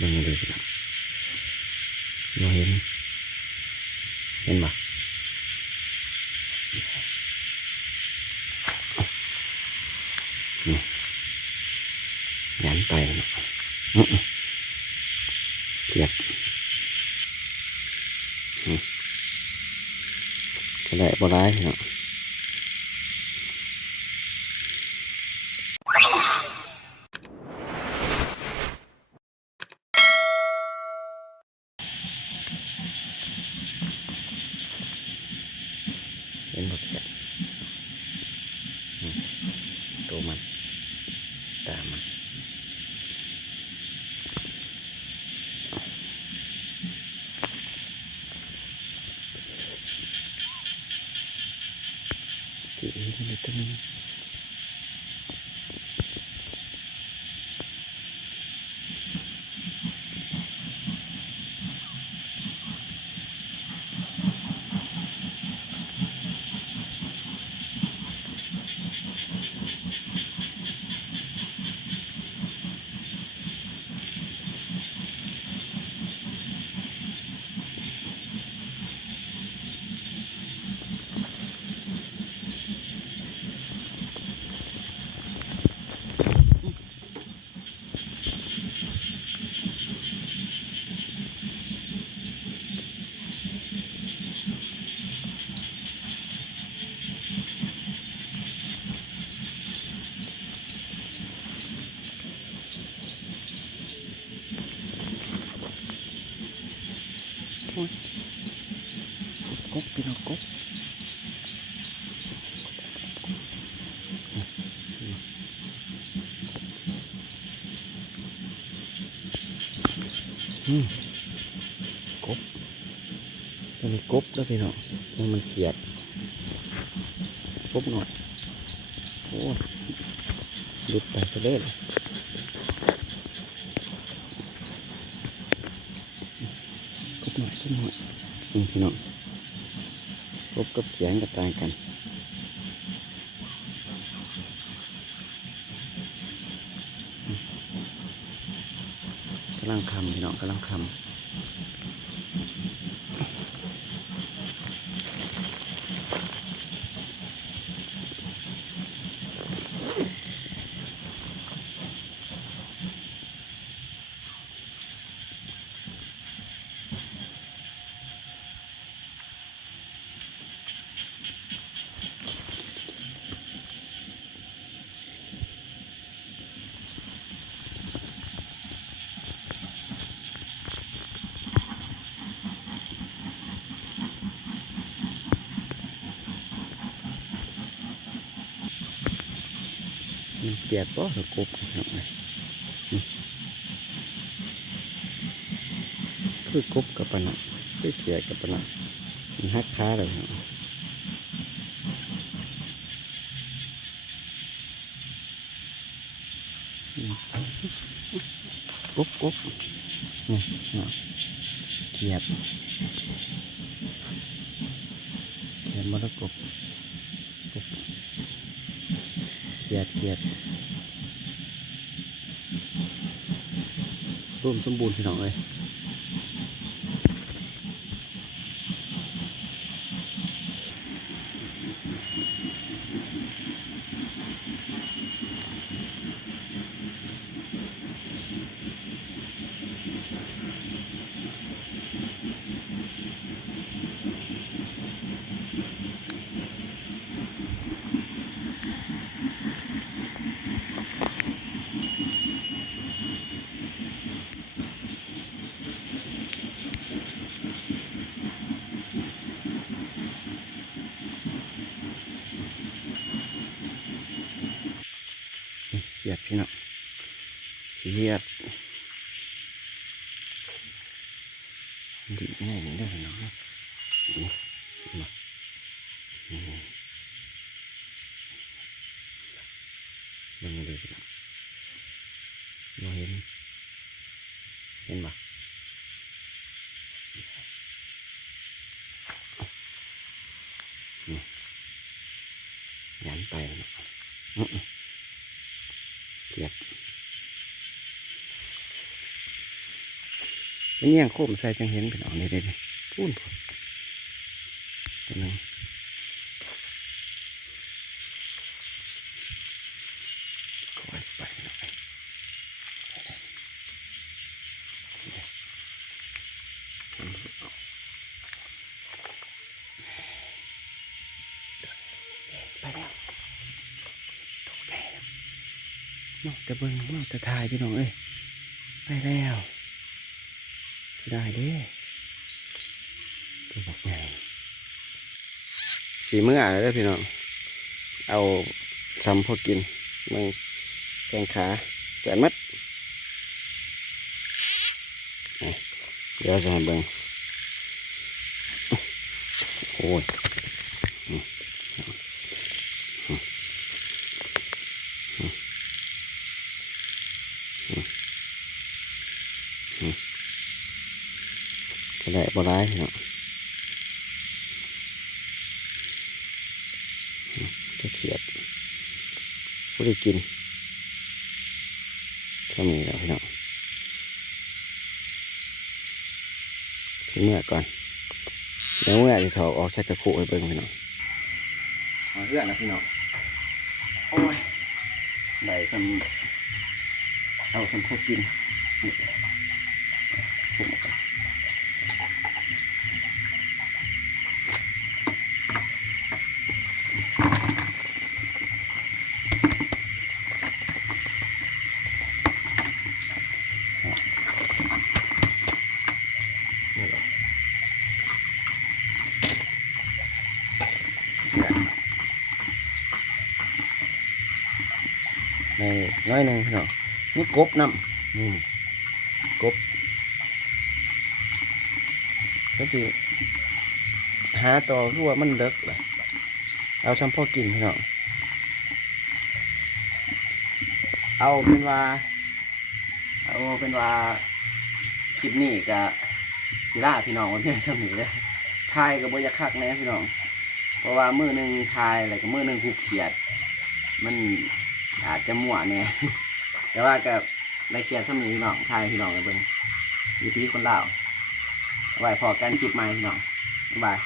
มันไม่ดีนะเราเห็นปะนี่ยันไปนะเขียดก็ได้บ่ร้ายเนาะเห็นบ่เขียดตัวมันตามันกี่มันเลยตัวนึงกบพี่น้องกบกบจะมีกบแล้วพี่น้องมันเขียดกบหน่อยโอ้หลุดไปซะเลยกบหน่อยพี่น้องกบกับเขียงกับต่างกันกำลังคำพี่น้องกำลังคำมันเขียดป่ะหรือกบพี่น้องเลยคือกบกับปะนะคือเขียดกับปะนะมันหักขาเลยเนาะกบนี่เนาะเขียดมรกบเขียดร่วมสมบูรณ์พี่น้องเลยเขียดพี่น้องเขียดดีแน่เลยพี่น้องนี่มามันไม่ดีพี่น้องเราเห็นปะนี่ยันไปนะเขียด มันเงี้ยงโค้มใส่จังเห็นพี่น้องนี่เด็ดพูนตัวนึงคอยไปหน่อยไปแล้วตกใจนอกจะเบิ่งนอกจะถ่ายพี่น้องเอ้ยไปแล้วจะได้เด้ตัวบอกใหญ่สีเมื่อเลยพี่น้องเอาซ้ำพอกินมึงแกงขาแกนมัดเดี๋ยวจะให้เบิ่งโอ้ยก็ได้บ่ร้ายพี่น้องจะเขียดผู้ได้กินก็มีแล้วพี่น้องถึงเมื่อก่อนเดี๋ยวเมื่อจะถอดออกใช้กระคุให้เบิ่งพี่น้องมาเพื่อนนะพี่น้องโอ้ยได้ทำเอาทำพวกกินในน้อยหนึ่งพี่น้องนี่กบน้ำนี่กบก็คือหาต่อคือว่ามันเลิกเลยเอาซ้ำพ่อกินพี่น้องเอาเป็นว่าคลิปนี้กับศิลาพี่น้องวันนี้ช่างหนีเลยทายกับบอยาคักแน่พี่น้องเพราะว่ามือหนึ่งทายอะไรกับมือหนึ่งผูกเขียดมันอาจจะมั่วเนี่ยแต่ว่ากับไรเขียดช่างหนีพี่น้องทายพี่น้องกันเบิ่งวิธีคนลาวไว้พอกันคลิปใหม่พี่น้องบ๊ายบาย